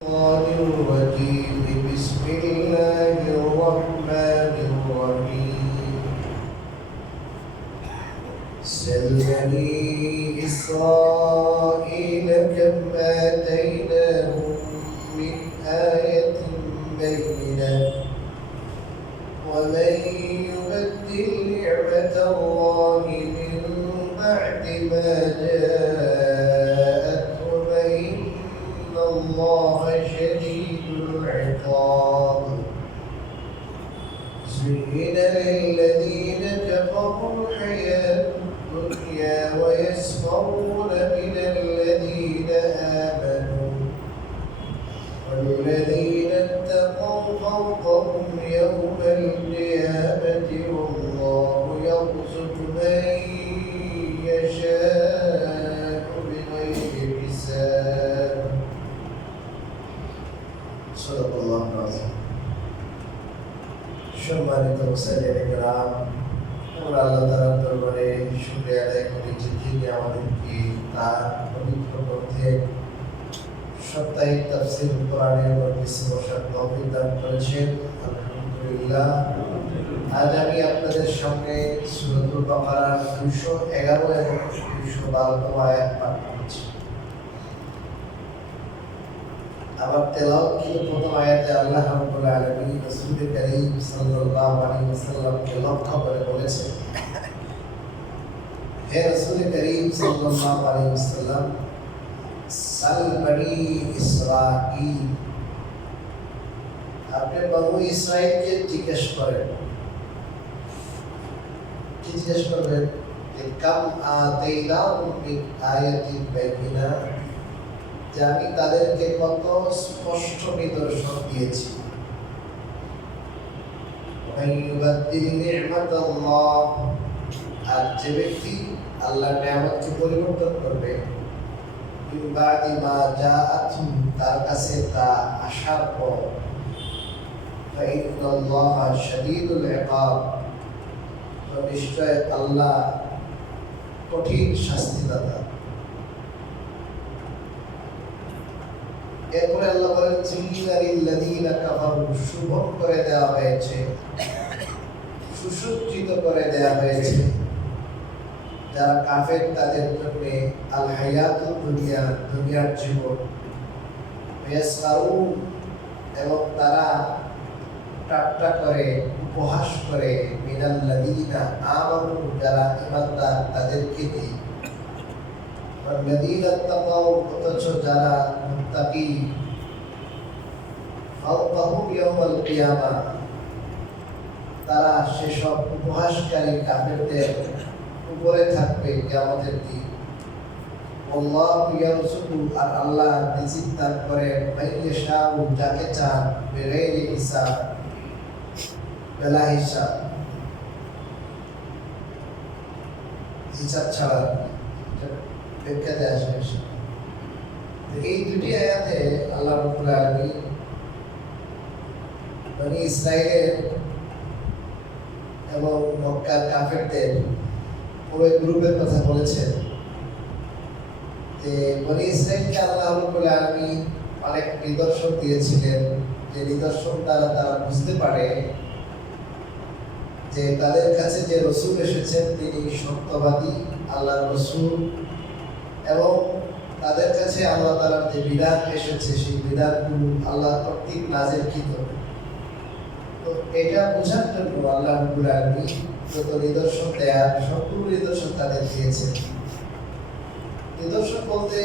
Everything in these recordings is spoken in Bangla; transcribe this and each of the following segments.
الرجيم بسم الله الرحمن الرحيم سل بني إسرائيل كم آتيناهم من آية بينة ومن يبدل نعمة الله من بعد ما جاءته فإن الله شديد العقاب زين للذين كفروا الحياة الدنيا ويسخرون من الذين آمنوا والذين اتقوا فوقهم يوم القيامة والله يرزق من يشاء بغير حساب صدق الله العظيم সম্মানিত মুসলিম کرام আমরা আল্লাহ তাআলার দরবারে শুকরিয়া আদায় করি যে তিনি আমাদেরকে তার পবিত্র গ্রন্থে সাপ্তাহিক তাফসীর কোরআনের মজলিসে বসার তৌফিক দান করেছেন। আলহামদুলিল্লাহ। আজ আমি আপনাদের সামনে সূরাতুল বাকারার 211 এবং 212 আয়াত পাঠ করছি। আবার তেলাওয়াত কি প্রথম আয়াতে আল্লাহ রাব্বুল আলামিন রাসূল করিম সাল্লাল্লাহু আলাইহি ওয়াসাল্লামকে লক্ষ্য করে বলেছেন, হে রাসূল করিম সাল্লাল্লাহু আলাইহি ওয়াসাল্লাম, সাল বনি ইসরাঈল, আপনি বনু ইসরাঈলকে জিজ্ঞেস করেন। কি জিজ্ঞেস করবেন? যে কাম আতাইনাহুম মিন আয়াতিন বাইয়িনা, যে আমি তাদেরকে কত স্পষ্ট নিদর্শন দিয়েছি। আর যে ব্যক্তি আল্লাহর নিয়ামতকে পরিবর্তন করবে, তার কাছে তা আসার পর, নিশ্চয় আল্লাহ কঠিন শাস্তিদাতা। এরপরে আল্লাহ বলেন, জিনালিল্লাযীনা কাফারু, শুভ করে দেওয়া হয়েছে, সুসজ্জিত করে দেওয়া হয়েছে যারা কাফের তাদের জন্য আল হায়াতুদ দুনিয়া, দুনিয়ার জীবন, ইয়াসখারুন, এবং তারা ঠাট্টা করে, উপহাস করে, মিনাল্লাযীনা আমানু, যারা ঈমানদার তাদেরকে দিয়ে, والذين اتقوا, অথচ যারা মুত্তাকি, ফাওকাহুম ইয়াওমাল কিয়ামা, তারা সেসব উপহাসকারী কাফেরদের উপরে থাকবে কিয়ামতের দিন। আল্লাহু ইয়ারযুকু, আর আল্লাহ রিজিক দান করেন, মাইয়াশাউ, যাকে চান, বিগাইরি হিসাব, বিলা হিসাব, হিসাব ছাড়া। ব্যাখ্যাতে আসবে। এই দুটি আয়াতে আল্লাহ রাব্বুল আলামিন বনি ইসরাইলের এবং মক্কার কাফেরদের পুরো গ্রুপের কথা বলেছেন। যে বনি ইসরাইলকে আল্লাহ রাব্বুল আলামিন অনেক নিদর্শন দিয়েছিলেন, যে নিদর্শন দ্বারা তারা বুঝতে পারে যে তাদের কাছে যে রাসূল এসেছেন তিনি সত্যবাদী আল্লাহর রাসূল, এবং তাদের কাছে আল্লাহ তাআলার যে বিধান এসেছে সেই বিধানগুলো আল্লাহ কর্তৃক নাযিলকৃত। তো এটা বোঝার জন্য আল্লাহ রাব্বুল আলামিন যত নিদর্শন দেয়ার সবগুলো নিদর্শন তাদের দিয়েছেন। নিদর্শন বলতে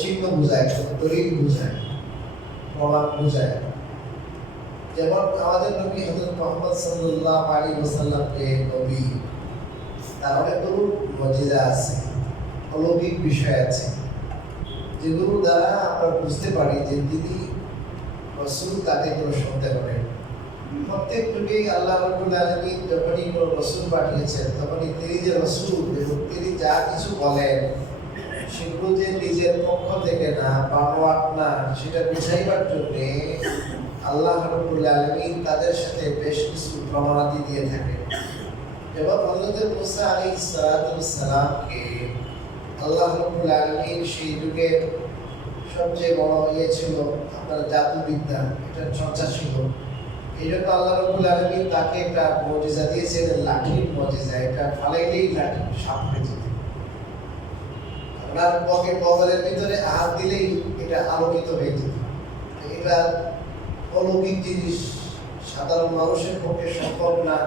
চিহ্ন বোঝায়, দলিল বোঝায়, প্রমাণ বোঝায়। যেমন আমাদের নবী হযরত মুহাম্মদ সাল্লাল্লাহু আলাইহি ওয়াসাল্লামকে নবী, তার অনেকগুলো মুজিজা আছে, অলৌকিক বিষয় আছে, যেগুলো দ্বারা আমরা বুঝতে পারি যে তিনি রাসূল, তাকে কোনো সন্দেহ নেই। প্রত্যেক নবী আল্লাহ রাব্বুল আলামিন যখনই কোনো রাসূল পাঠিয়েছেন, তখনই তিনি যে রাসূল এবং তিনি যা কিছু বলেন সেগুলো যে নিজের পক্ষ থেকে না, বানোয়াট না, সেটা বুঝাইবার জন্যে আল্লাহ রাব্বুল আলামিন তাদের সাথে বেশ কিছু প্রমাণাদি দিয়ে থাকেন। যেমন হযরত মুসা আলাইহিস সালামকে আল্লাহ রাব্বুল আলামিন সেই যুগের সবচেয়ে বড় ছিল আপনার জাদুবিদ্যা, এটা চর্চা ছিল। এই জন্য আল্লাহ রাব্বুল আলামিন তাকে একটা মুজিজা দিয়েছেন, লাঠির মুজিজা। এটা ফালাইলেই লাঠি সাপ হয়ে যেত। আপনার কবরের ভিতরে হাত দিলেই এটা আলোকিত হয়ে যেত। এটা অলৌকিক জিনিস, সাধারণ মানুষের পক্ষে সম্ভব না।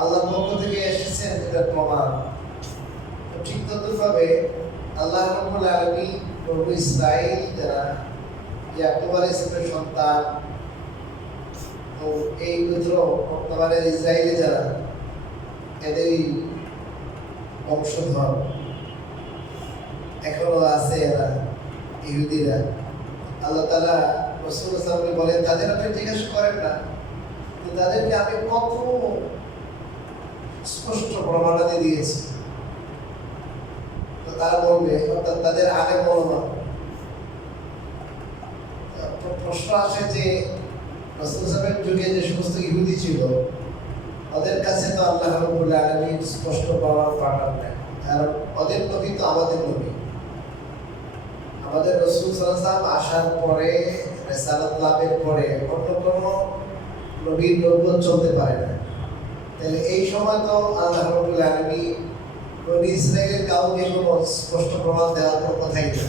আল্লাহর পক্ষ থেকে এসেছেন, এটা প্রমাণ। ঠিক তদ্রুপভাবে আল্লাহ রাব্বুল আলামিন বনী ইসরাঈল যারা ইয়াকুব আলাইহিস সালামের সন্তান, তো এই পুত্র বর্তমানে ইসরায়েলে যারা এদেরই বংশধর এখনো আছে, এরা ইহুদিরা। আল্লাহ তাআলা রাসূল সাল্লাল্লাহু আলাইহি ওয়াসাল্লামকে বলেন, তাদের আপনি জিজ্ঞাসা করেন না যে তাদেরকে আমি কত স্পষ্ট প্রমাণাদি দিয়েছি। তো তারা বলবে, অর্থাৎ তাদের আলেম ওলামা। প্রশ্ন আসে যে রাসূল সাল্লাল্লাহু যুগে যে সমস্ত ইহুদি ছিল, ওদের কাছে তো আল্লাহ রাব্বুল আলামিন স্পষ্ট প্রমাণ পাঠান না, কারণ ওদের নবী তো আমাদের নবী। আমাদের রাসূল সাল্লাল্লাহু আলাইহি ওয়াসাল্লাম আসার পরে, রিসালাত লাভের পরে অন্য কোনো নবীর নবুয়ত চলতে পারে না। তাহলে এই সময় তো আল্লাহ রাব্বুল আলামিন বনী ইসরাঈলের কাউকে কোনো স্পষ্ট প্রমাণ দেওয়ার কোনো কথাই না।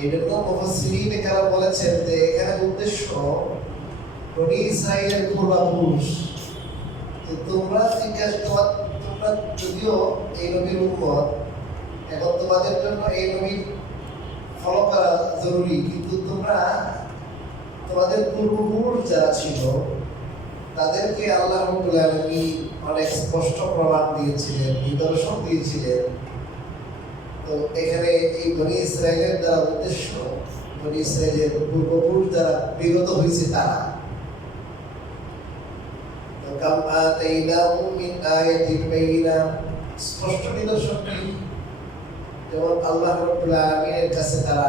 এই জন্য মুফাসসিরিন কেরাম বলেছেন যে এখানে উদ্দেশ্য বনী ইসরাঈলের পূর্বপুরুষ। তোমরা যদিও এই নবীর উম্মত, এখন তোমাদের জন্য এই নবীর ফলো করা জরুরি, কিন্তু তোমরা তোমাদের পূর্বপুরুষ যারা ছিল তাদেরকে আল্লাহ রাব্বুল আলামিন অনেক স্পষ্ট প্রমাণ দিয়েছিলেন, নিদর্শন দিয়েছিলেন। তো এখানে এই বনী ইসরাঈলের দ্বারা উদ্দেশ্য বনী ইসরাঈলের পূর্বপুরুষ যারা বিগত হয়েছে তারা। স্পষ্ট নিদর্শন কি? যেমন আল্লাহ রাব্বুল আলামিনের কাছে তারা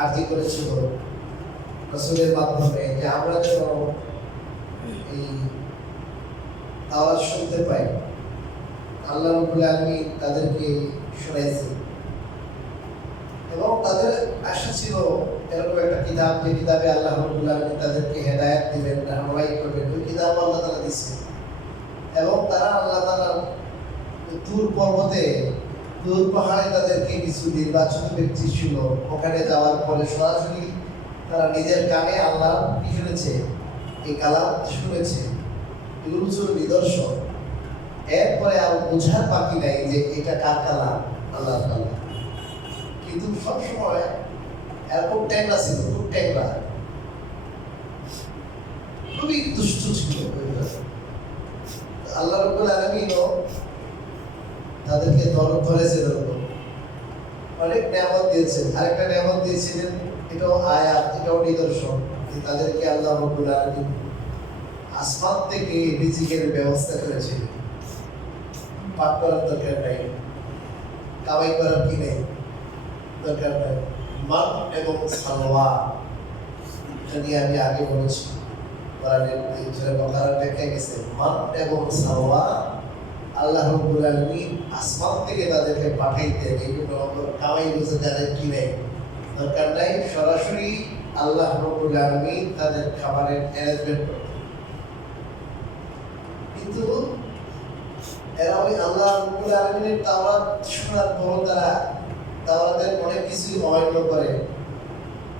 আরজি করেছিল রাসূলের মাধ্যমে যে আমরা যেন এই তাওরাত শুনতে পাই। আল্লাহ রাব্বুল আলামিন তাদেরকে শোনাইছেন এবং তাদের আশা ছিল এরকম একটা কিতাব, যে কিতাবে আল্লাহ রাব্বুল আলামিন তাদেরকে হেদায়েত দিবেন, রাহমাই করবেন। ওই কিতাব আল্লাহ তাআলা দিয়েছেন এবং তারা আল্লাহ তাআলা তুর পর্বতে, তুর পাহাড়ে তাদেরকে কিছু নির্বাচিত ব্যক্তি ছিল। ওখানে যাওয়ার পরে সরাসরি তারা নিজের কানে আল্লাহ কি শুনেছে, এই কালাম শুনেছে। এগুলো ছিল নিদর্শন। এরপরে আর বোঝার বাকি নাই যে এটা কার কালাম, আল্লাহর কালাম। কিন্তু সবসময় এরকম ট্যাংরা ছিল, খুব ট্যাংরা, খুবই দুষ্ট ছিল। আল্লাহ রাব্বুল আলামিনও তাদেরকে ধরেছে, অনেক নিয়ামত দিয়েছেন। আরেকটা নিয়ামত দিয়েছিলেন, এটাও আয়াত, এটাও নিদর্শন, যে তাদেরকে আল্লাহ রাব্বুল আলামিন আসমান থেকে রিজিকের ব্যবস্থা করেছিলেন। পাক করার দরকার নাই, কামাই করার কি নেই, দরকার নাই। মান এবং সালওয়া, এটা নিয়ে আমি আগে বলেছি, কোরআনের দেখা গেছে মান এবং সালওয়া আল্লাহ রাব্বুল আলামিন আসমান থেকে তাদেরকে পাঠাইতেন। এইগুলো কামাই বুঝে তাদের কি নেই, দরকার নাই, সরাসরি আল্লাহ রাব্বুল আলামিন তাদের খাবারের অ্যারেঞ্জমেন্ট করতেন। কিন্তু এরা ওই আল্লাহ রাব্বুল আলামিনের তাওরাত শোনার পর তারা তাওরাতের অনেক কিছুই অমান্য করে।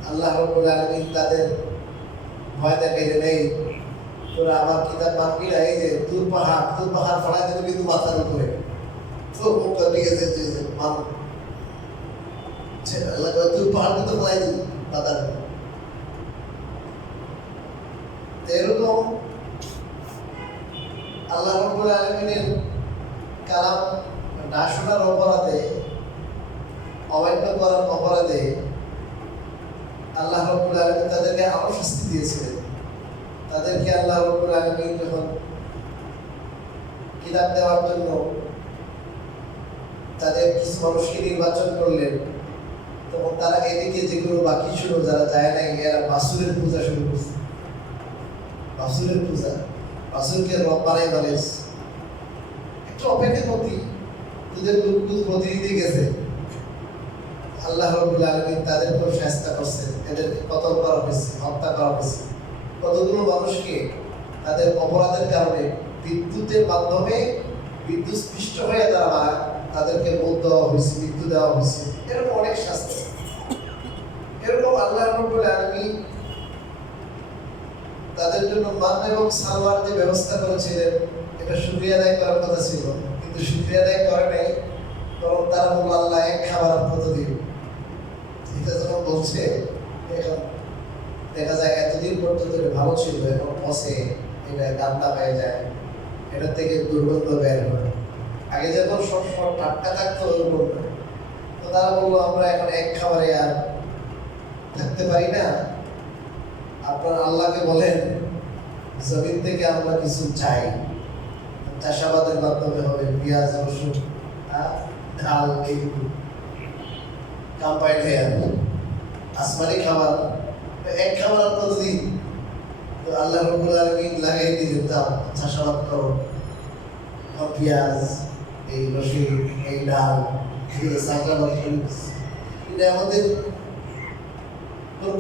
আল্লাহ রাব্বুল আলামিন তাদের ভয় দেখাইতে নেই, তোরা আমার কিতাব মানবি না, এই যে তুর পাহাড় ফলাই দেবে কিন্তু মাথার উপরে, তো মুখটা ঠিক আছে মান আল্লাহ তুর পাহাড় কিন্তু ফলাই দিবি মাথার উপরে। এরকম আল্লাহ রাব্বুল আলামিনের কালাম না শোনার অপরাধে, অমান্য করার অপরাধে আল্লাহ রাব্বুল আলামিন তাদেরকে আরো শাস্তি দিয়েছিলেন। তাদেরকে আল্লাহ রাব্বুল আলামিন যখন কিতাব দেওয়ার জন্য তাদের কিছু মানুষকে নির্বাচন করলেন, তখন তারা এদিকে যেগুলো বাকি ছিল যারা যায় নাই, এরা বাসুরের পূজা শুরু করছে। বাসুরের পূজা, বাসুরকে রব বানাই বলে একটু অপেক্ষা করতি, তোদের প্রতিনিধি গেছে, আল্লাহ রাব্বুল আলামিন তাদেরকেও শাস্তি করছেন, এদেরকে কতল করা হয়েছে, হত্যা করা হয়েছে। কতগুলো মানুষকে তাদের অপরাধের কারণে বিদ্যুতের মাধ্যমে বিদ্যুৎ স্পৃষ্ট হয়ে তাদেরকে মৌত দেওয়া হয়েছে, মৃত্যু দেওয়া হয়েছে। এরকম অনেক শাস্তি। এরকম আল্লাহ রাব্বুল আলামিন তাদের জন্য মান এবং সালওয়ার যে ব্যবস্থা করেছিলেন, এটা শুকরিয়া আদায় করার কথা ছিল, কিন্তু শুকরিয়া আদায় করে নাই, বরং তারা বলল আল্লাহ এক খাবার কত দিন। এটা যখন বলছে, এখন দেখা যায় এতদিন পর্যন্ত ভালো ছিল, এখন পচে, এটা গান্দা হয়ে যায়, এটা থেকে দুর্গন্ধ বের হয়। আগে যখন সবসময় টাটকা থাকতো ওরকম না। তো তারা বললো আমরা এখন এক খাবারে আর থাকতে পারি না, আপনার আল্লাহকে বলেন জমিন থেকে আমরা কিছু চাই, চাষাবাদের মাধ্যমে হবে, পেঁয়াজ রসুন ঢাল এইগুলো কম্বাইন্ড হয়ে আসবে, আসমানি খাবার। এক খাবার আর কতদিন? তো আল্লাহ রাব্বুল আলামিন লাগাই দিলেন দাও, চাষাবাদ করো, পেঁয়াজ, এই রসুন, এই ডাল, চাষাবাদ করে। এটা আমাদের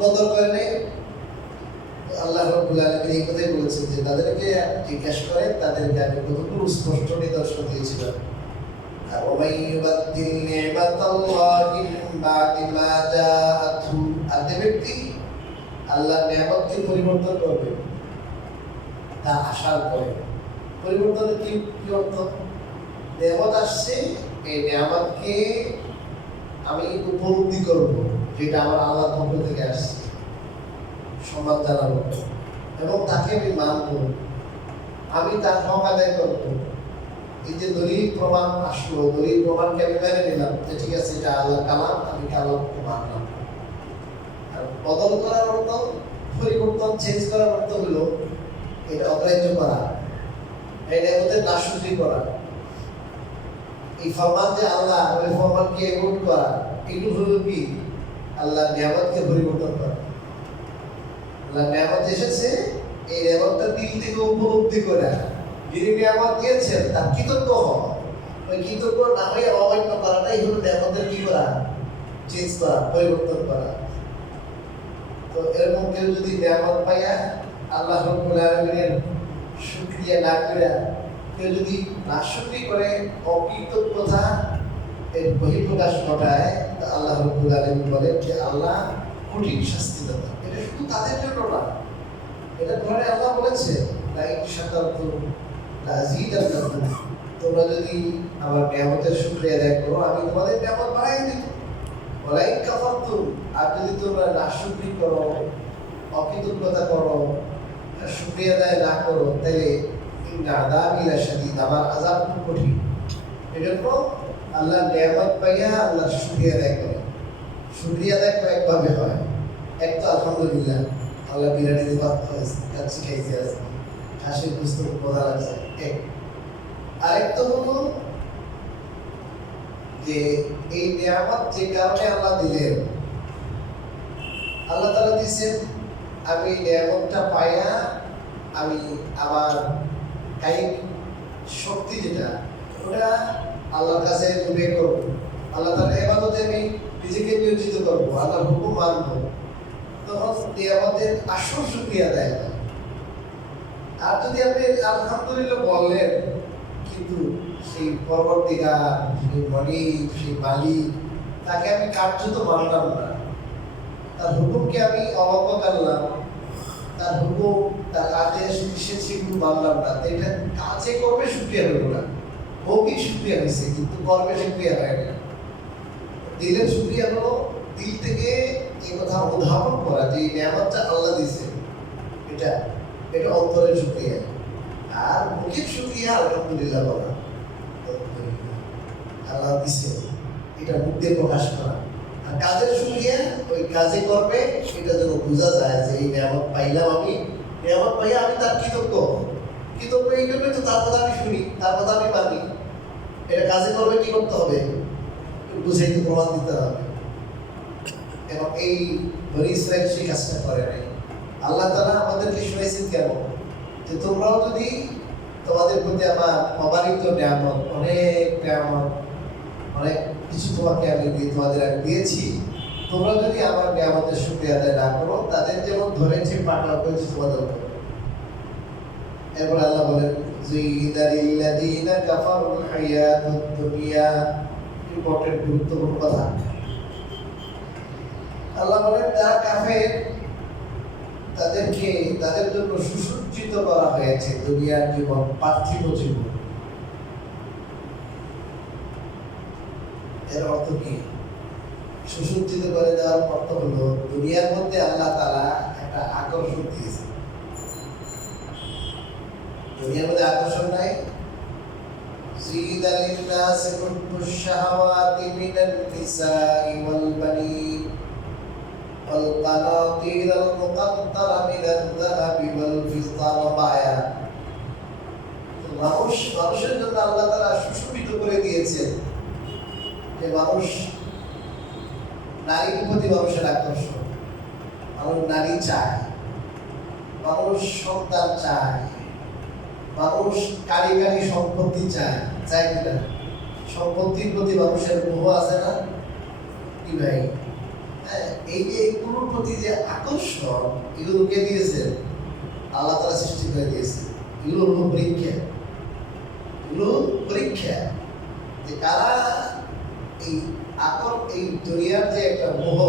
কদর করে নেই। আল্লাহ রাব্বুল আলামিন এই কথাই বলেছেন যে তাদেরকে জিজ্ঞাসা করে, তাদেরকে আমি কতগুলো স্পষ্ট নিদর্শন দিয়েছিলাম। আর ওমাই ইউবাদদিল নি'মাতাল্লাহি মিন বাদি মা জাআতহু, আর যে ব্যক্তি আল্লাহর নিয়ামতকে পরিবর্তন করবে তা আসার পরে। পরিবর্তনের কি অর্থ? নিয়ামত আসছে, এই নিয়ামতকে আমি উপলব্ধি করব, যেটা আমার আল্লাহর পক্ষ থেকে আসছে, সম্মান জানাবো এবং তাকে আমি মানব, আমি তার হক আদায় করবো। এই যে দলিল প্রমাণ আসলো, দলিল প্রমাণকে আমি মেনে নিলাম যে ঠিক আছে এটা আল্লাহ কালাম, আমি আল্লাহকে মানলাম। আর বদল করার অর্থ, পরিবর্তন, চেঞ্জ করার অর্থ হলো এটা অগ্রাহ্য করা, এটা ওদের নাশুকরি করা। এই ফরমান যে আল্লাহ, ওই ফরমানকে এমন করা, এগুলো হলো কি আল্লাহ নিয়ামতকে পরিবর্তন করা। আল্লাহ নিয়ামত এসেছে, এই নিয়ামতটা দিল থেকে উপলব্ধি করে যিনি নিয়ামত দিয়েছেন তার কৃতজ্ঞ হওয়া। ওই কৃতজ্ঞ না হয়ে অমান্য করাটাই হলো নিয়ামতের কি করা, চেঞ্জ করা, পরিবর্তন করা। তো এরকম কেউ যদি নিয়ামত পাইয়া আল্লাহ রাব্বুল আলামিনের শুকরিয়া না করে, কেউ যদি নাশুকরি করে, অকৃতজ্ঞতা এর বহিঃপ্রকাশ ঘটায়, আল্লাহ রাব্বুল আলামিন বলেন যে আল্লাহ কঠিন শাস্তি দেন। এটা শুধু তাদের জন্য না, এটা ধরে আল্লাহ বলেছে লাইন শাকারতুম লাযীদান্নাকুম, তোমরা যদি আমার নিয়ামতের শুকরিয়া আদায় করো আমি তোমাদের নিয়ামত বাড়াই দিব। ওয়ালাইন কাফারতুম, আর যদি তোমরা নাশুকরি করো, অকৃতজ্ঞতা করো, শুকরিয়া আদায় না করো, তাহলে ইন্না আযাবি লাশাদীদ, আমার আযাব খুব কঠিন। এজন্য আল্লাহ নিয়ামত পাইয়া আল্লাহ শুকরিয়া আদায় করে। শুকরিয়া আদায় কয়েকভাবে হয়। এক তো আলহামদুলিল্লাহ, আল্লাহ বিরিয়ানি দিয়ে ভাত খাওয়াইছে, কাচ্চি খাইছে, আজকে হাসির পুস্তক মজা লাগছে, এক। আরেক তো হলো যে এই নিয়ামত যে কারণে আল্লাহ দিলেন, আল্লাহ তাআলা দিয়েছেন, আমি নিয়ামতটা পাইয়া আমি আমার কায়িক শক্তি যেটা, ওটা আল্লাহর কাছে বের করবো, আল্লাহ তাআলার ইবাদতে আমি নিজেকে নিয়োজিত করবো, আল্লাহর হুকুম মানবো। তখন নিয়ামতের আসল শুকরিয়া আদায় হয়। আর যদি আপনি আলহামদুলিল্লাহ বললেন, কিন্তু সেই পরবর্তীকার, সেই মালিক, সেই মালিক, তাকে আমি কার্যত মানলাম না, তার হুকুমকে আমি অবজ্ঞা করলাম, তার হুকুম, তার আদেশ নিষেধ সেগুলো মানলাম না, এটা কাজে করবে শুকরিয়া হলো না, মৌখিক শুকরিয়া হয়েছে কিন্তু কর্মে শুকরিয়া হয় না। দিলের শুকরিয়া হলো দিল থেকে এই কথা উদাহরণ করা যে এই নিয়ামতটা আল্লাহ দিয়েছে, এটা এটা অন্তরের শুকরিয়া। আর মুখের শুকরিয়া আলহামদুলিল্লাহ বলা, আল্লাহ দিছে, এটা মুখ দিয়ে প্রকাশ করা। আর কাজের শুকরিয়া ওই কাজে করবে, সেটা যেন বোঝা যায় যে এই নিয়ামত পাইলাম, আমি নিয়ামত পাইয়া আমি তার কৃতজ্ঞ। কৃতজ্ঞ এই জন্যই তো তার কথা আমি শুনি, তার কথা আমি মানি। এটা কাজে করবে, কি করতে হবে, বুঝাইতে প্রমাণ দিতে হবে। এবং এই বনি ইসরাইল সেই কাজটা করে নাই। আল্লাহ তাআলা আমাদেরকে শুনাইছেন কেন, যে তোমরাও যদি তোমাদের প্রতি আমার অবারিত নিয়ামত, অনেক নিয়ামত, অনেক কিছু তোমাকে তোমাদের আমি দিয়েছি, তোমরা যদি আমার নিয়ামতের শুকরিয়া আদায় না করো, তাদের যেমন ধরেছে পাকড়াও করেছে তোমাদের উপর। এরপর আল্লাহ বলেন যুইনা লিল্লাযীনা কাফারুল হায়াতুদ দুনিয়া, ইম্পর্টেন্ট গুরুত্বপূর্ণ কথা। আল্লাহ বলেন যারা কাফের তাদের জন্য সুসজ্জিত করা হয়েছে দুনিয়ার জীবন, পার্থিব জীবন। এর অর্থ কি? সুসজ্জিত করে দেওয়ার অর্থ হলো দুনিয়ার মধ্যে আল্লাহ তাআলা একটা আকর্ষণ দিয়েছে। দুনিয়ার মধ্যে আকর্ষণ নাই। যীনা লিন-নাসি হুব্বুশ শাহাওয়াতি মিনান নিসাই ওয়াল বানীন ওয়াল কানাতিরাল মুকাদ্দারা মিনাল যাহাবি ওয়াল ফিদ্দা ওয়া মানুষের জন্য আল্লাহ তাআলা সুশোভিত করে দিয়েছেন যে মানুষ, নারীর প্রতি মানুষের আকর্ষণ, মানুষ নারী চায়, মানুষ সন্তান চায়, মানুষ কারিগরি সম্পত্তি চায়, চায় কিনা? সম্পত্তির প্রতি মানুষের মোহ আছে না কি ভাই? এই যে এগুলোর প্রতি যে আকর্ষণ, এগুলো কে দিয়েছেন? আল্লাহ তাআলা সৃষ্টি করে দিয়েছে। এগুলো হলো পরীক্ষা, এগুলো পরীক্ষা যে কারা এই দুনিয়ার যে একটা মোহ,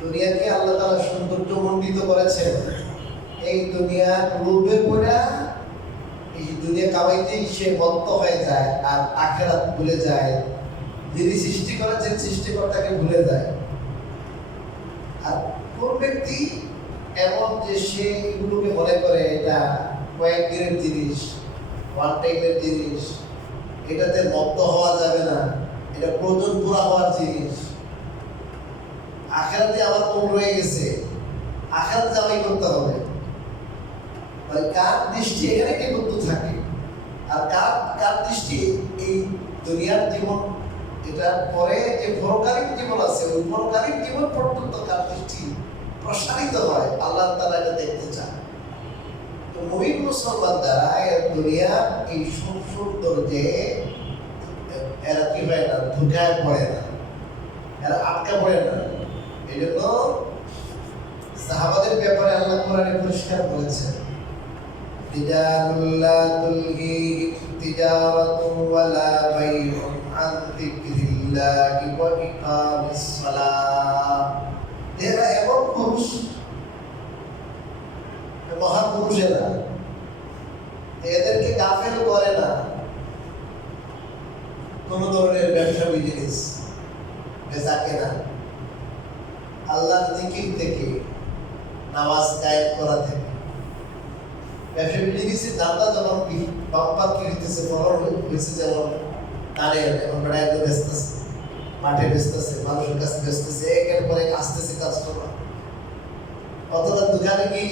দুনিয়াকে আল্লাহ তাআলা সৌন্দর্যমণ্ডিত করেছেন। এই দুনিয়ার লোভে পড়া এই দুনিয়া কামাইতেই সে মত্ত হয়ে যায় আর আখিরাত ভুলে যায়। যিনি সৃষ্টি করেছেন সৃষ্টিকর্তাকে ভুলে যায়। আর কোন ব্যক্তি এমন যে সে এগুলোকে মনে করে এটা কয়েকদিনের জিনিস, ওয়ান টাইমের জিনিস, এটাতে মত্ত হওয়া যাবে না, এটা প্রয়োজন পুরা হওয়ার জিনিস, আখিরাতে আমার কোন রয়ে গেছে, আখিরাত জামাই করতে হবে। মানে কার দৃষ্টি এখানে কেবদ্ধ থাকে, আর কার দৃষ্টি এই দুনিয়ার জীবন, এটার পরে যে পরকালীন জীবন আছে, ওই পরকালীন জীবন পর্যন্ত কার দৃষ্টি প্রসারিত হয়, আল্লাহ তাআলা এটা দেখতে চান। তো মুমিন মুসলমান দ্বারা দুনিয়ার এই সৌন্দর্যে এরা কি হয় না, ধোঁকায় পড়ে না, এরা আটকা পড়ে না। এই জন্য সাহাবাদের ব্যাপারে আল্লাহ কোরআনে পরিষ্কার বলেছেন, রিজালুল্লাহ তুলহিহিম তিজারাতুন ওয়ালা বাইউন আন যিকরিল্লাহি ওয়া ইকামিস সালাহ। এরা এমন পুরুষ, মহাপুরুষেরা, এদেরকে গাফেল করে না কোন ধরনের ব্যবসা বিজনেস, বেচা কেনা, আল্লাহর জিকির থেকে, নামাজ কায়েম করা থেকে। ব্যবসা বিজনেসের দামটা যখন বাম্পার কি হইতেছে, ফলন হয়েছে, যেমন তারে এখন বেড়ায় বেচতেছে, মাঠে বেচতেছে, মানুষের কাছে বেচতেছে, একের পরে আসতেছে কাস্টমার। অতটা দোকানে কি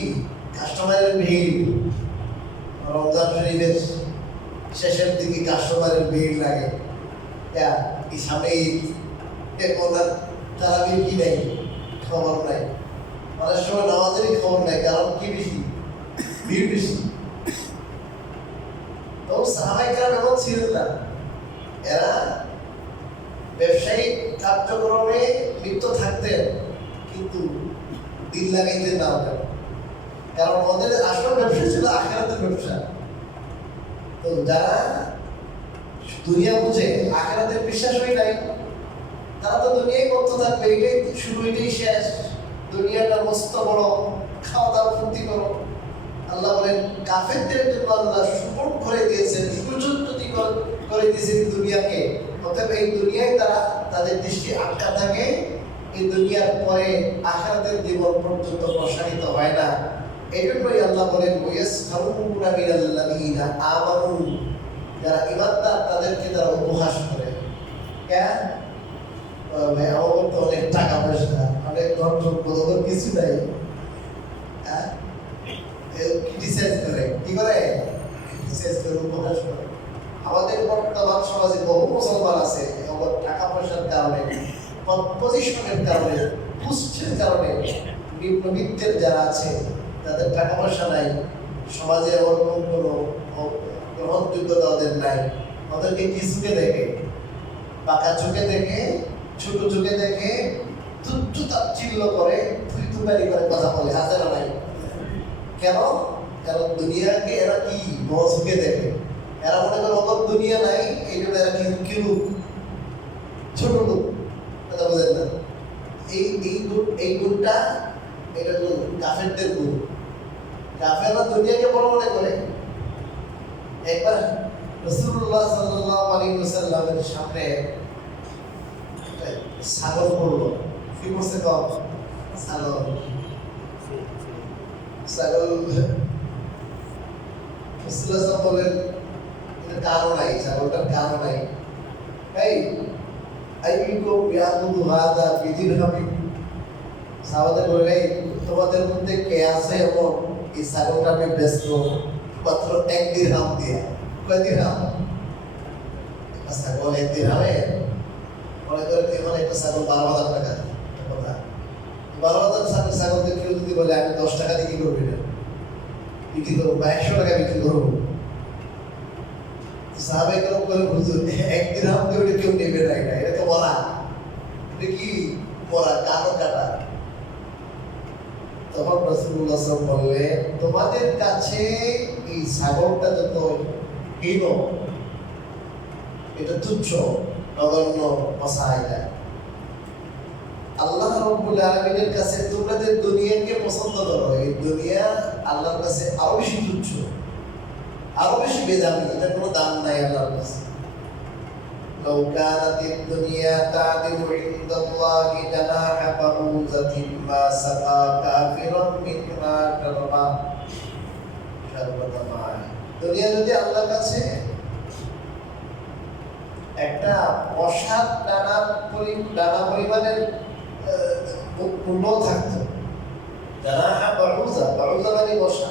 কাস্টমারের ভিড়, রমজান শরীফের শেষের দিকে কাস্টমারের ভিড় লাগে। এই সামনে তারাবির কি নেই, খবর নাই, অনেক সময় নামাজেরই খবর নাই, কারণ কি বেশি, ভিড় বেশি। তো সাহাবায়ে কেরাম এমন ছিলেন না, এরা ব্যবসায়িক কার্যক্রমে লিপ্ত থাকতেন, কিন্তু দিল লাগাইতেন না ওদের, কারণ ওদের আসল ব্যবসা ছিল আখিরাতের ব্যবসা। তো যারা দুনিয়া বুঝে, আখিরাতের বিশ্বাস হয় নাই, তারা তো দুনিয়ায় মত্ত থাকবে, এটাই শুরু, এটাই শেষ, দুনিয়াটা মস্ত বড়, খাওয়া দাওয়া ফুর্তি করো। আল্লাহ বলেন কাফেরদের জন্য আল্লাহ সুপর্দ করে দিয়েছেন, সুসজ্জিত করে দিয়েছেন দুনিয়াকে। অতএব এই দুনিয়ায় তারা তাদের দৃষ্টি আটকা থাকে, এই দুনিয়ার পরে আখিরাতের জীবন পর্যন্ত প্রসারিত হয় না। এই জন্যই আল্লাহ বলেন ওয়ায়াসখারুনা মিনাল্লাযীনা আমানু, যারা ঈমানদার তাদেরকে তারা উপহাস করে। কেন? আমার তো অনেক টাকা পয়সা, অনেক ধন সম্পদ, ওদের কিছু নাই, ক্রিটিসাইজ করে, কি করে? ক্রিটিসাইজ করে, উপহাস করে। আমাদের বর্তমান সমাজে বহু মুসলমান আছে, ওদের টাকা পয়সার কারণে, পজিশনের কারণে, পুষ্টের কারণে, নিম্নবিত্তের যারা আছে তাদের টাকা পয়সা নাই, সমাজে ওরকম কোনো গ্রহণযোগ্যতা ওদের নাই, ওদেরকে কিছুকে দেখে বাঁকা চোখে দেখে, ছোট চোখে দেখে, তুচ্ছ তাচ্ছিল্য করে, তুই তুকারি করে কথা বলে, আছে না নাই? কেন? কারণ দুনিয়াকে এরা কি বড় চোখে দেখে, এরা মনে করে অত দুনিয়া নাই, এই জন্য এরা কি লোক, ছোট লোক, কথা বোঝেন না? এই গুণটা, এটা হলো কাফেরদের গুণ। কাফেররা দুনিয়াকে বড় মনে করে। একবার রাসূলুল্লাহ সাল্লাল্লাহু আলাইহি ওয়াসাল্লামের সামনে ছাগল পড়লো। কি বলছে? ছাগল রাসূলুল্লাহ বলেন, এটা কারণ নাই, ছাগলটার কারণ নাই। এই আইয়ুকুম ইয়াকুযু হাযা বিদিরহামিন, সাহাবাদের বললেন, তোমাদের মধ্যে কে আছে এমন এই ছাগলটাকে ব্যস্ত মাত্র 1 দিরহাম দিয়ে? কয় দিরহাম? ছাগল 1 দিরহামে, মনে করে এখন একটা ছাগল 12,000 টাকা। কথা 12,000 ছাগলকে কেউ যদি বলে আমি 10 টাকা দিয়ে কি করবি না, বিক্রি করবো বা 100 টাকা বিক্রি করবো, সাহাবায়ে কেরাম বলে, হুজুর 1 দিরহাম দিয়ে ওটা কেউ নেবে না, এটা তো মরা, এটা কি মরা, কানো কাটা। তখন রাসূলুল্লাহ সাল্লাল্লাহু আলাইহি ওয়াসাল্লাম বললেন, তোমাদের কাছে এই ছাগলটা যত হীন, এটা তুচ্ছ, নগণ্য, অসহায়, আল্লাহ রাব্বুল আলামিনের কাছে তোমরা যে দুনিয়াকে পছন্দ করো, এই দুনিয়া আল্লাহর কাছে আরো বেশি তুচ্ছ, আরো বেশি বেদামি, এটা কোনো দাম নাই আল্লাহর কাছে। لو كانت الدنيا تعدل عند الله جناح بعوضة ما سقى كافرا منها شربة ماء। দুনিয়া যদি আল্লাহর কাছে একটা মশার দানা পরিমাণের মূল্য থাকতো, জানাহা বাউজা, বাউজা মানে মশা,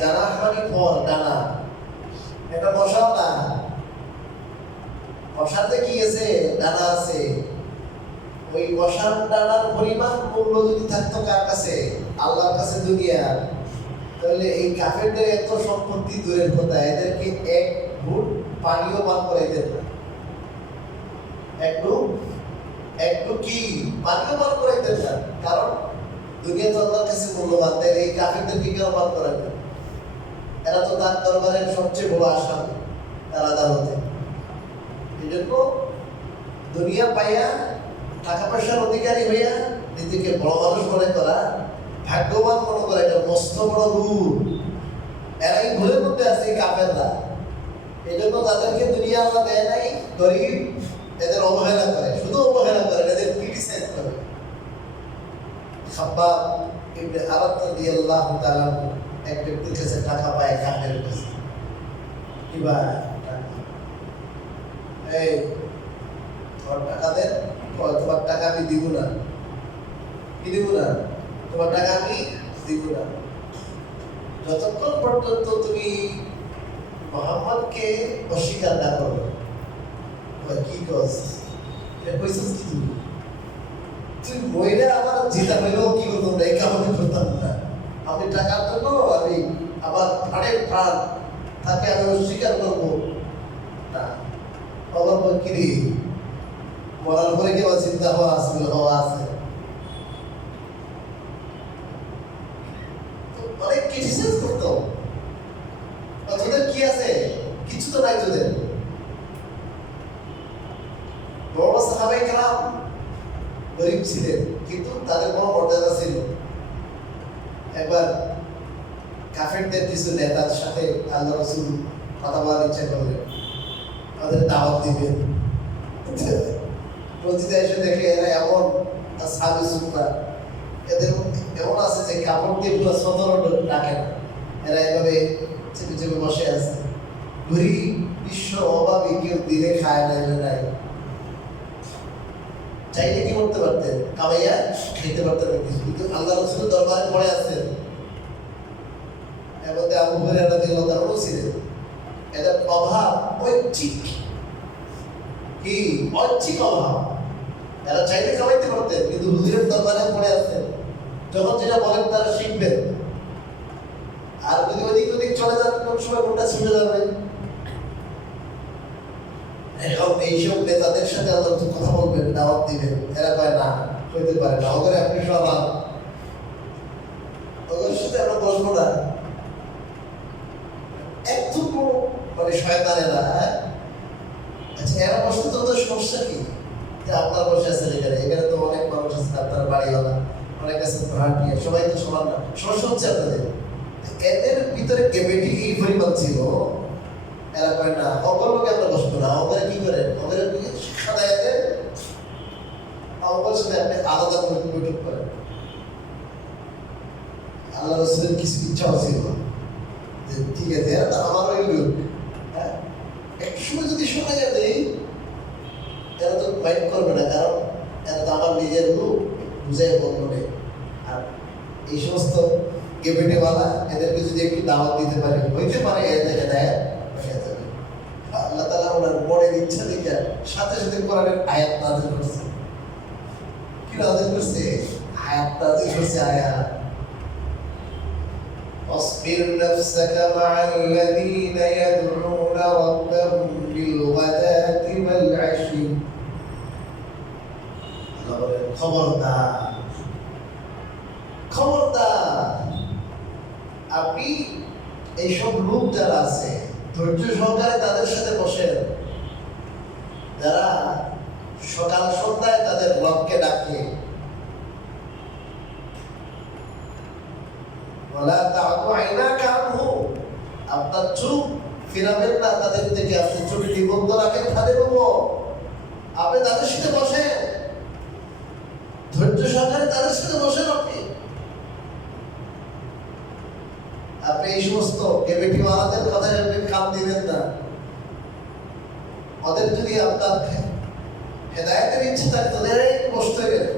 জানাহা মানে ফল, দানা, এটা মশাও না, মশাতে কি আছে? দানা আছে। ওই মশার দানার পরিমাণ মূল্য যদি থাকতো কার কাছে? আল্লাহর কাছে দুনিয়ার, তাহলে এই কাফেরদের এত সম্পত্তি দূরের কথা, এদেরকে 1 ঘুট পানিও পান করাইতে না, একটু কি পানিও পান করাইতে না, কারণ দুনিয়া তো আল্লাহর কাছে মূল্যবান, তাই এই কাফেরদেরকে কেন পান করাবে? এরা তো তার দরবারের সবচেয়ে বড় আসামি, তার আদালতে। এই জন্য দুনিয়া পাইয়া, টাকা পয়সার অধিকারী হইয়া নিজেকে বড় মানুষ মনে করা, ভাগ্যবান মনে করা, এটা মস্ত বড় ভুল। এরাই ভুলের মধ্যে আছে এই কাফেররা। এই জন্য তাদেরকে দুনিয়া আল্লাহ দেয় নাই, গরিব, এদের অবহেলা করে, শুধু অবহেলা করে, এদের ক্রিটিসাইজ করে। খাব্বাব ইবনে আরাদ রাদিয়াল্লাহু তাআলা এক ব্যক্তির কাছে টাকা পায়, কাফেরের কাছে, কিবা এই তোমার টাকা দেন, তোমার টাকা আমি দিব না, কি দিব না, তোমার টাকা আমি দিব না, যতক্ষণ পর্যন্ত তুমি মুহাম্মদকে অস্বীকার না করবে। কি কস? কইছিস কি তুই মইরা আমার জিতা হইলেও কি করতাম না, এই কামকে করতাম না, আমি টাকার জন্য আমি আমার প্রাণের প্রাণ তাকে আমি অস্বীকার করবো না। আবার কিরি মরার পরে কেউ চিন্তা হওয়া আছে, অনেক ক্রিটিসাইজ করতো। তোদের কি আছে? কিছু তো নাই তোদের। বড় সাহাবায়ে কেরাম গরিব ছিলেন, কিন্তু তাদের বড় মর্যাদা ছিল। একবার কাফেরদের কিছু নেতার সাথে আল্লাহ রাসূল কথা বলার ইচ্ছা করলেন, তাদের দাওয়াত দিবেন। মসজিদে এসে দেখে এরা এমন সাহাবী সুন্নাহ, এদের এমন আছে যে কাপড় দিয়ে পুরো সদর রাখে না, এরা এভাবে চেপে চেপে বসে আছে। গরিব, বিশ্ব অভাবী, কেউ দিলে খায় না, নাই, চাইলে কি করতে পারতেন? কামাইয়া খেতে পারতেন কিছু, কিন্তু আল্লাহ রাসূলের দরবারে পড়ে আছেন। এর মধ্যে আবু হুরায়রা রাদিয়াল্লাহু তাআলা ছিলেন। এদের অভাব ঐচ্ছিক, কি ঐচ্ছিক অভাব, এরা চাইলে কামাইতে পারতেন, কিন্তু হুজুরের দরবারে পড়ে আছেন। যখন যেটা বলেন তারা শিখবেন, আর যদি ওদিক চলে যান, কোন সময় কোনটা ছুটে যাবে। এখন এইসব নেতাদের সাথে আল্লাহ কথা বলবেন, দাওয়াত দিবেন, এরা কয় না, হইতে পারে না, ওদের আপনি সবাই ওদের সাথে আমরা বসবো না। একটুকু মানে শয়তানেরা, আচ্ছা এরা বসতে তো ওদের সমস্যা কি? যে আপনার বসে আছেন এখানে, এখানে তো অনেক মানুষ আছে, আপনার বাড়িওয়ালা অনেক আছে, ভাড়াটিয়া, সবাই তো সমান না, সমস্যা হচ্ছে আপনাদের। এদের ভিতরে কেমিটি এই পরিমাণ ছিল, এরা কয় না, অগলকে আমরা বসবো না। ওদের কি করেন, ওদের শিক্ষা দেয় এদের, অগল সাথে আপনি আলাদা বৈঠক করেন। আল্লাহ রসুলের কিছু ইচ্ছাও ছিল যে ঠিক আছে এরা তো আমার ওই লোক, হ্যাঁ এক সময় যদি শোনা যাবে এরা তো মাইন্ড করবে না, কারণ এরা তো আমার নিজের লোক, বুঝাই বলবো না। আর এই সমস্ত কেবিনেওয়ালা এদেরকে যদি একটু দাওয়াত দিতে পারে, হইতে পারে এদেরকে দেয় বসে যাবে। আল্লাহ তাআলা ওনার মনের ইচ্ছা দেখে সাথে সাথে কোরআনের আয়াত নাযিল করছে। কি নাযিল করছে? আয়াত নাযিল করছে। আয়াত واصبر نفسك مع الذين يدعون ربهم بالغداة والعشي খবরদার খবরদার, আপনি এইসব লোক যারা আছে ধৈর্য সহকারে তাদের সাথে বসেন, যারা সকাল সন্ধ্যায় তাদের রবকে ডাকে। আপনার চোখ ফিরাবেন না তাদের থেকে, আপনি চোখ নিবন্ধ রাখেন তাদের উপর, আপনি তাদের সাথে বসেন, ধৈর্য সহকারে তাদের সাথে বসেন। আপনি এই সমস্ত কেমিটি ওয়ালাদের কথায় আপনি কান দিবেন না। ওদের যদি আপনার হেদায়েতের ইচ্ছা থাকে তাদের বসতে গেলে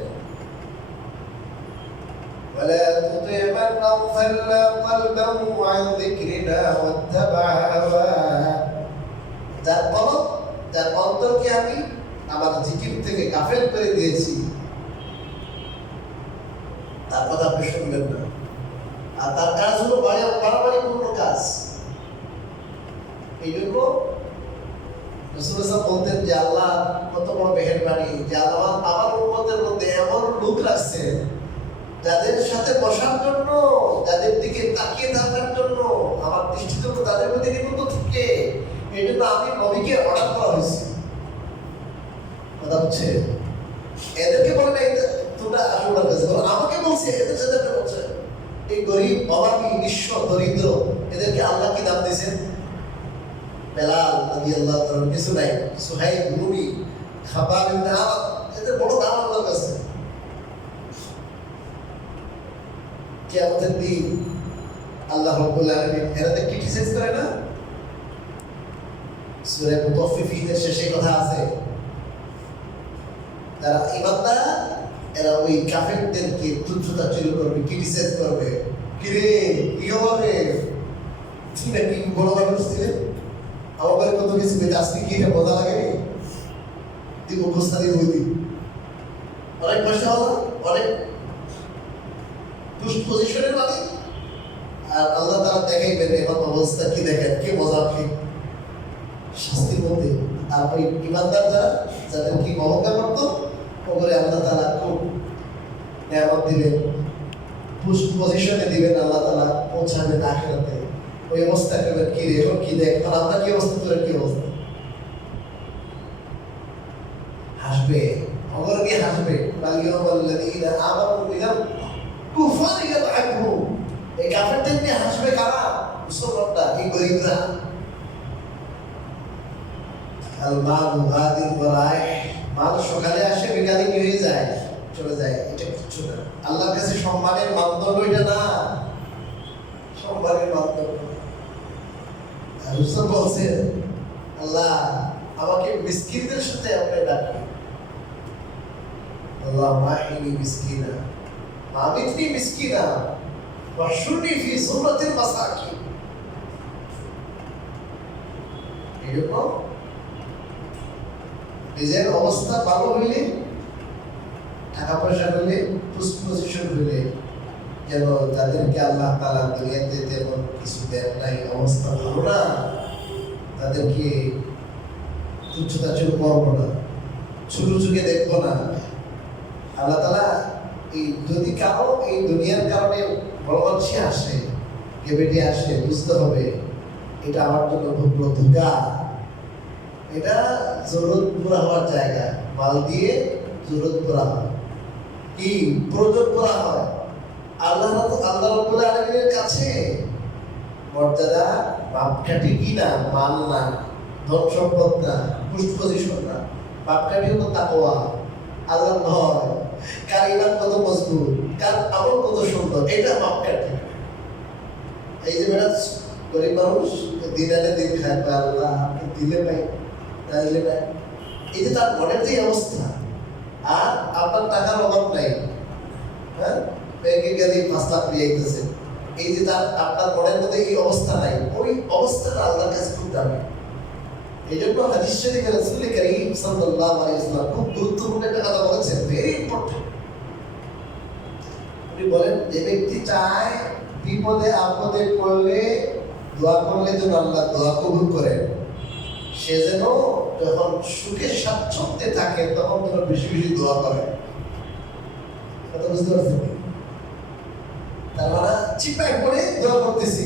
ولا تطع من أغفلنا قلبه عن ذكرنا واتبع هواه, যার অন্তরকে আমি আমার জিকির থেকে গাফেল করে দিয়েছি, তার কথা আপনি শুনবেন না। আর তার কাজ হলো বাড়াবাড়ি পূর্ণ কাজ। এই জন্য রাসূলুল্লাহ বলতেন যে আল্লাহ কত বড় মেহেরবানি যে আমার উম্মতের মধ্যে এমন লোক রাখছে যাদের সাথে বসার জন্য, যাদের দিকে তাকিয়ে থাকার জন্য আমার দৃষ্টি তো তাদের মধ্যে নিবন্ধ থাকে। এই জন্য আমি নবীকে অর্ডার করা হয়েছে। কথা হচ্ছে এদেরকে বলে না তোমরা আসলে কাছে বলো, আমাকে বলছে এদের সাথে বলছে। এই গরিব অভাবী নিঃস্ব দরিদ্র এদেরকে আল্লাহ কি দাম দিয়েছেন? বেলাল রাদিয়াল্লাহু তাআলা কিছু নাই, সুহাইব রুবি, খাবাব ইবনে আরাদ, এদের বড় দাম আল্লাহর কাছে। কিয়ামতের দিন আল্লাহ রাব্বুল আলামিন এরাতে ক্রিটিসাইজ করে না? সূরা মুতাফফিফিনের শেষে কথা আছে, যারা ইমানদার এরা ওই কাফেরদেরকে তুচ্ছতাচ্ছিল্য করবে, ক্রিটিসাইজ করবে। কিরে কি হবে, তুই নাকি বড় মানুষ ছিলেন, আমার কত কিছু পেতে আজকে কি এটা মজা লাগেনি, তুই মুখস্থা দিয়ে বই দিই, অনেক পয়সা হলো, অনেক পজিশনের মালিক। আর আল্লাহ তাআলা দেখাইবেন এমন অবস্থা কি দেখেন, কি মজা, কি শাস্তির মধ্যে। আর ওই ইমানদার যাদের কি অহংকার করতো ওপরে আল্লাহ তাআলা খুব নিয়ামত দিবেন, পজিশনে দিবেন, আল্লাহ তাআলা পৌঁছাবেন আখিরাতে। ওই অবস্থা করবেন কি রে, এখন কি দেখ, আর আমরা কি অবস্থা, তোর কি অবস্থা? হাসবে, অগরকে হাসবে। আল্লাযীনা আমানু বিল কুফারি ইয়াদআবু, এই কাফেরদের নিয়ে হাসবে কারা? মুসলমানরা, এই গরিবরা। আল মাল গাদিন ওয়ারাই, মাল সকালে আসে বিকালে কি হয়ে যায়, চলে যায়। এটা কিচ্ছু না, আল্লাহর কাছে সম্মানের মানদণ্ড এটা না, সম্মানের মানদণ্ড। রাসূল বলছেন আল্লাহ আমাকে মিসকিনদের সাথে আপনি ডাকেন, আল্লাহ মাহিনি মিসকিনা মামিতনি মিসকিনা ওয়াহশুরনি ফি যুমরাতিল মাসাকিন। এজন্য নিজের অবস্থা ভালো হইলে, টাকা পয়সা হইলে, পজিশন হইলে, যেন যাদেরকে আল্লাহ তাআলা দুনিয়াতে তেমন কিছু দেন নাই, অবস্থা ভালো না, তাদেরকে তুচ্ছতা ছিল করবো না, ছোট চোখে দেখবো না। আল্লাহ তাআলা এই যদি কারো এই দুনিয়ার কারণে বড় মানুষই আসে, কেবেটে আসে, বুঝতে হবে এটা আমার জন্য খুব ধোঁকা। এটা জরুরত পুরা হওয়ার জায়গা, মাল দিয়ে জরুরত পুরা হয়, কি প্রয়োজন পুরা হয়। আল্লাহ রাব্বুল আলামিনের কাছে মর্যাদা মাপকাঠি কি না, মাল না, ধন সম্পদ না, পুষ্ট পজিশন না, মাপকাঠি হলো তাকওয়া, আল্লাহর ভয়, কার ইমান কত মজবুত, কার আমল কত সুন্দর, এটা মাপকাঠি। এই যে বেটা গরিব মানুষ দিন আনে দিন খায়, আল্লাহ আপনি দিলে নাই তাইলে নাই, এই যে তার মনের যে অবস্থা। আর আপনার টাকার অভাব নাই, হ্যাঁ ব্যাংকে গেলে 5 লাখ দিয়ে আইতেছে, এই যে তার আপনার মনের মধ্যে এই অবস্থা নাই, ওই অবস্থাটা আল্লাহর কাছে খুব দামি। এই জন্য হাদিস শরীফে রাসূল কারীম সাল্লাল্লাহু আলাইহি ওয়াসাল্লাম খুব গুরুত্বপূর্ণ একটা কথা বলেছেন, ভেরি ইম্পর্টেন্ট। উনি বলেন যে ব্যক্তি চায় বিপদে আপদে পড়লে দোয়া করলে যেন আল্লাহ দোয়া কবুল করেন, সে যেন যখন সুখে স্বাচ্ছন্দ্যে থাকে তখন যেন বেশি বেশি দোয়া করে। কথা বুঝতে পারছেন? তার মানে চিপায় পড়ে দোয়া করতেছি,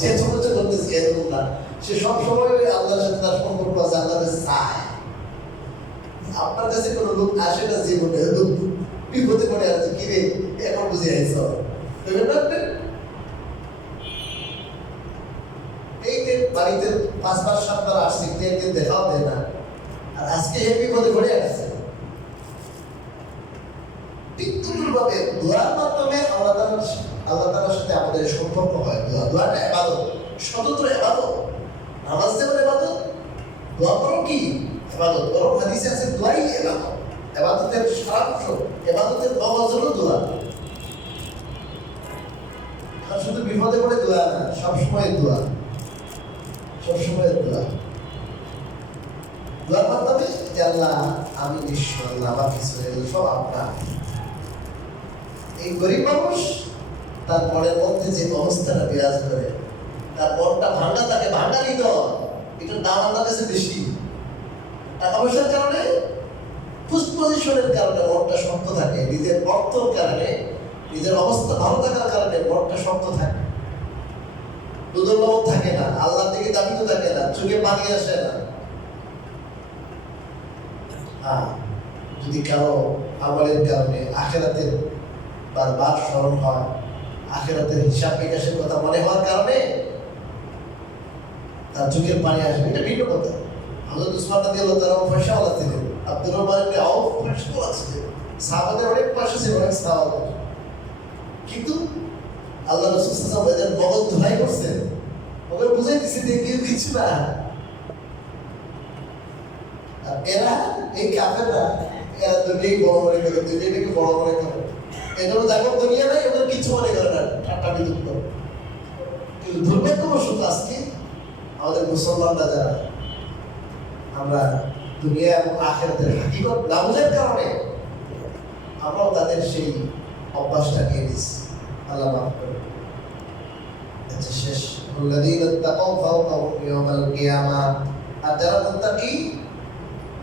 যে ছোট ছোট করতেছি এরকম না, সে সবসময় আল্লাহর সাথে তার সম্পর্ক আছে, আল্লাহর কাছে চায়। আপনার কাছে কোনো লোক আসে না জীবনে, লোক বিপদে পড়ে আছে, কি রে এখন বুঝে আইস, এই যে বাড়িতে 5 বার 7 বার আসছে, একদিন দেখাও দেয় না, আর আজকে এই বিপদে পড়ে আসছে। ঠিক ভাবে দোয়ার মাধ্যমে আল্লাহ তাআলার সাথে আমাদের সম্পর্ক হয়। দোয়াটা ইবাদত, স্বতন্ত্র ইবাদত। নামাজ যেমন ইবাদত, দোয়া করো কি ইবাদত। বরং হাদিসে আছে দোয়াই ইবাদত, ইবাদতের সারাংশ, ইবাদতের মগজ হলো দোয়া। আর শুধু বিপদে পড়ে দোয়া না, সবসময় দোয়া, সবসময় দোয়া। দোয়ার মাধ্যমে যে আল্লাহ আমি নিঃস্ব, আল্লাহ আমার কিছু সব আপনার। এই গরিব মানুষ তার মনের মধ্যে যে অবস্থাটা বিরাজ করে, তার মনটা ভাঙা, তাকে ভাঙারই দল, এটার দাম আল্লাহর কাছে বেশি। টাকা পয়সার কারণে, পুষ্ট পজিশনের কারণে মনটা শক্ত থাকে, নিজের অর্থর কারণে, নিজের অবস্থা ভালো থাকার কারণে মনটা শক্ত থাকে, দুদলভ থাকে না, আল্লাহর দিকে দাবিত থাকে না, চোখে পানি আসে না। যদি কারো আমলের কারণে আখিরাতের বারবার স্মরণ হয়, আখিরাতের হিসাব নিকাশের কথা মনে হওয়ার কারণে তার চোখের পানি আসবে, এটা ভিন্ন কথা। হযরত উসমান রাদিয়াল্লাহু তাআলা পয়সাওয়ালা ছিলেন, আব্দুর রহমান ইবনে আউফ পয়সাওয়ালা ছিলেন, সাহাবাদের অনেক পয়সা ছিল, অনেক সাহাবা, কিন্তু আল্লাহ রাসূল সাল্লাল্লাহু আলাইহি ওয়াসাল্লাম মগজ ধোলাই করছেন, ওদের বুঝাই দিচ্ছে যে কেউ কিছু না। আর এরা এই কাফেররা, এরা দুনিয়াকে বড় মনে করে, দুনিয়াকে বড় মনে করে, এগুলো দেখো দুনিয়া নাই, ওদের কিছু মনে করে না, ঠাট্টা বিদ্রুপ করে। কিন্তু দুর্ভাগ্যবশত আজকে আমাদের মুসলমানরা যারা, আমরা দুনিয়া এবং আখিরাতের হাকিকত না বোঝার কারণে আমরাও তাদের সেই অভ্যাসটা নিয়ে নিচ্ছি। আল্লাহ মাফ করুন। আচ্ছা, শেষ আল্লাযীনা তাকাউ ফাওকাহুম ইয়াওমাল কিয়ামাহ, আর যারা মুত্তাকি,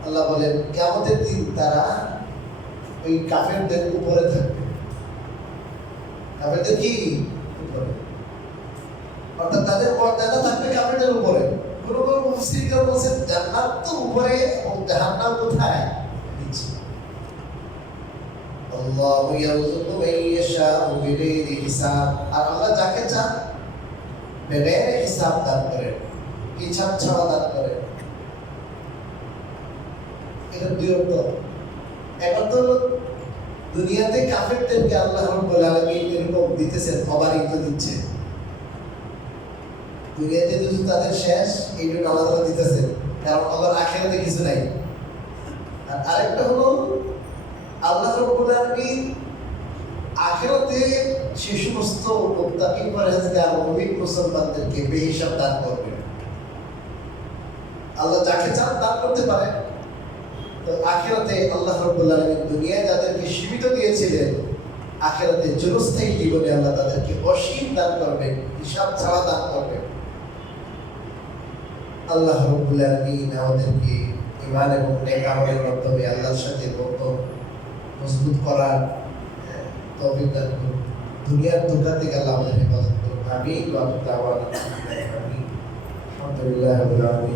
আল্লাহ বলেন কিয়ামতের দিন তারা ওই কাফেরদের উপরে থাকবে। কাফেরদের কি উপরে, অর্থাৎ তাদের মর্যাদা থাকবে কাফেরদের উপরে। কোন কোন মুফাসসিররা বলেছেন জান্নাত তো উপরে এবং জাহান্নাম কোথায়, নিচে। আল্লাহু ইয়ারযুকু মান ইয়াশাউ বিগাইরি হিসাব, আর আল্লাহ যাকে চান বেগের হিসাব দান করেন, হিসাব ছাড়া দান করেন। এটা দুই অর্থ। এক অর্থ হলো দুনিয়াতে কাফেরদেরকে আল্লাহ রাব্বুল আলামিন এরকম দিতেছেন, অবারিত দিচ্ছেন। দুনিয়াতে যদি তাদের শেষ, এই জন্য আল্লাহ তাআলা দিতেছেন, কারণ আল্লাহর আখিরাতে কিছু নাই। আর আরেকটা হলো আল্লাহ রাব্বুল আলামিন আখিরাতে সেই সমস্ত মুত্তাকি পরহেজগার মুমিন মুসলমানদেরকে বেহিসাব দান করবেন। আল্লাহ যাকে চান দান করতে পারেন। তো আখিরাতে আল্লাহ রাব্বুল আলামিন দুনিয়ায় যাদেরকে সীমিত দিয়েছিলেন, আখিরাতে চিরস্থায়ী জীবনে আল্লাহ তাদেরকে অসীম দান করবেন, হিসাব ছাড়া দান করবেন। আল্লাহ রাব্বুল আলামিন আমাদেরকে ঈমান এবং নেক আমলের মাধ্যমে আল্লাহর সাথে বন্ধ মজবুত করার তৌফিক দান করুন। দুনিয়ার দুটা থেকে আল্লাহ আমাদের হেফাজত করুন। আমিন ওয়া আমিন। আলহামদুলিল্লাহি রাব্বিল আলামিন।